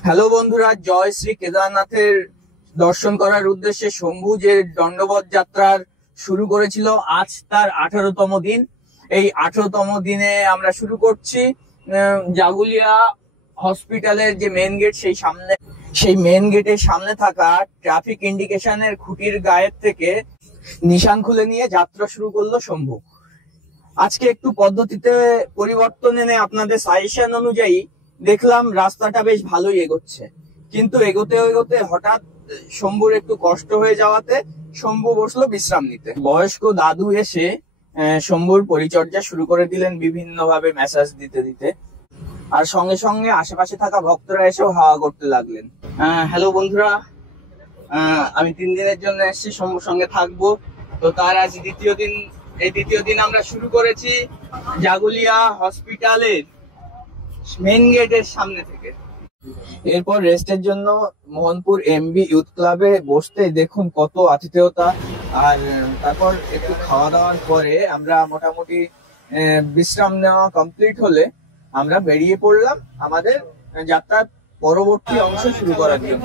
Hello বন্ধুরা, জয় শ্রী কেদারনাথের দর্শন করার উদ্দেশ্যে শম্ভু যে দণ্ডবত যাত্রার শুরু করেছিল, আজ তার 18তম দিন। এই 18তম দিনে আমরা শুরু করছি জাগুলিয়া হসপিটালের যে মেন গেট, সেই মেন গেটের সামনে থাকা ট্রাফিক ইন্ডিকেশনের খুঁটির গায়ের থেকে নিশান খুলে নিয়ে যাত্রা শুরু করলো শম্ভু। আজকে একটু পদ্ধতিতে পরিবর্তন এনে আপনাদের সাজেশন অনুযায়ী দেখলাম রাস্তাটা বেশ ভালোই এগোচ্ছে, কিন্তু এগোতে এগোতে হঠাৎ শম্ভুর একটু কষ্ট হয়ে যাওয়াতে শম্ভু বসলো বিশ্রাম নিতে। বয়স্ক দাদু এসে শম্ভুর পরিচর্যা শুরু করে দিলেন বিভিন্ন ভাবে ম্যাসাজ দিতে দিতে, আর সঙ্গে সঙ্গে আশেপাশে থাকা ভক্তরা এসেও হাওয়া করতে লাগলেন। হ্যালো বন্ধুরা, আমি 3 দিনের জন্য এসেছি, শম্ভুর সঙ্গে থাকবো। তো তার আজ দ্বিতীয় দিন। এই দ্বিতীয় দিন আমরা শুরু করেছি জাগুলিয়া হসপিটালের মেন গেটের সামনে থেকে। এরপর রেস্টের জন্য মোহনপুর এমবি ইউথ ক্লাবে বসতে দেখুন কত আতিথেয়তা। আর তারপর একটু খাওয়া দাওয়ার পরে আমরা মোটামুটি বিশ্রাম নেওয়া কমপ্লিট হলে আমরা বেরিয়ে পড়লাম আমাদের যাত্রার পরবর্তী অংশ শুরু করার জন্য।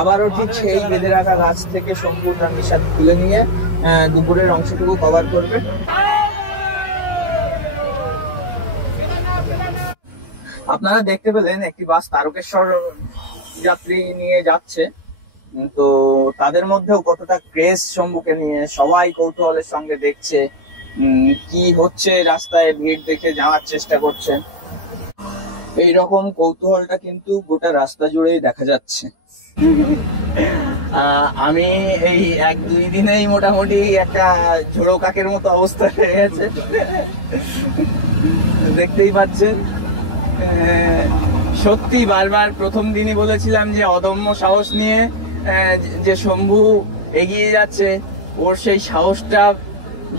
আবারও ঠিক সেই বেঁধে রাখা গাছ থেকে সম্পূর্ণ নিশান খুলে নিয়ে দুপুরের অংশটুকু কভার করবে। আপনারা দেখতে পেলেন একটি বাস তারকেশ্বর যাত্রী নিয়ে যাচ্ছে। তো তাদের মধ্যেও কতটা ক্রেজ শম্ভুকে নিয়ে, সবাই কৌতূহলের সঙ্গে দেখছে কি হচ্ছে, রাস্তায় ভিড় দেখে জানার চেষ্টা করছেন। এইরকম কৌতূহলটা কিন্তু গোটা রাস্তা জুড়েই দেখা যাচ্ছে। আমি এই 1-2 দিনেই মোটামুটি একটা ঝোড়ো কাকের মতো অবস্থা হয়ে গেছে, দেখতেই পাচ্ছেন। সত্যি বারবার প্রথম দিনই বলেছিলাম যে অদম্য সাহস নিয়ে যে শম্ভু এগিয়ে যাচ্ছে, ওর সেই সাহসটা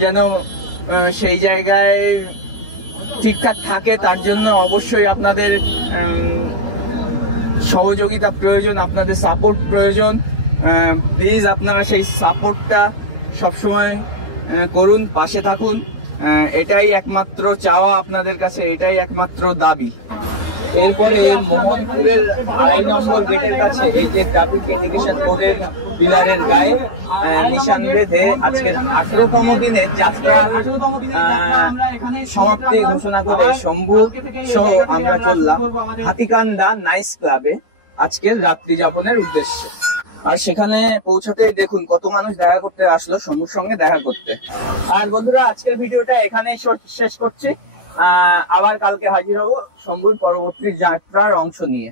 যেন সেই জায়গায় ঠিকঠাক থাকে। তার জন্য অবশ্যই আপনাদের সহযোগিতা প্রয়োজন, আপনাদের সাপোর্ট প্রয়োজন। প্লিজ আপনারা সেই সাপোর্টটা সবসময় করুন, পাশে থাকুন। এটাই একমাত্র চাওয়া আপনাদের কাছে, এটাই একমাত্র দাবি। এরপরে মোহনপুরের 2 নম্বর গেটের কাছে এই যে ট্রাফিক ইন্ডিকেশন বোর্ডের পিলারের গায়ে নিশান বেঁধে আজকের 18তম দিনের যাত্রা সমাপ্তি ঘোষণা করে শম্ভু সহ আমরা চললাম হাতিকান্দা নাইস ক্লাবে আজকের রাত্রি যাপনের উদ্দেশ্যে। আর সেখানে পৌঁছাতে দেখুন কত মানুষ দেখা করতে আসলো শম্ভুর সঙ্গে দেখা করতে। আর বন্ধুরা, আজকের ভিডিওটা এখানেই শেষ করছি। আবার কালকে হাজির হব শম্ভুর পরবর্তী যাত্রার অংশ নিয়ে।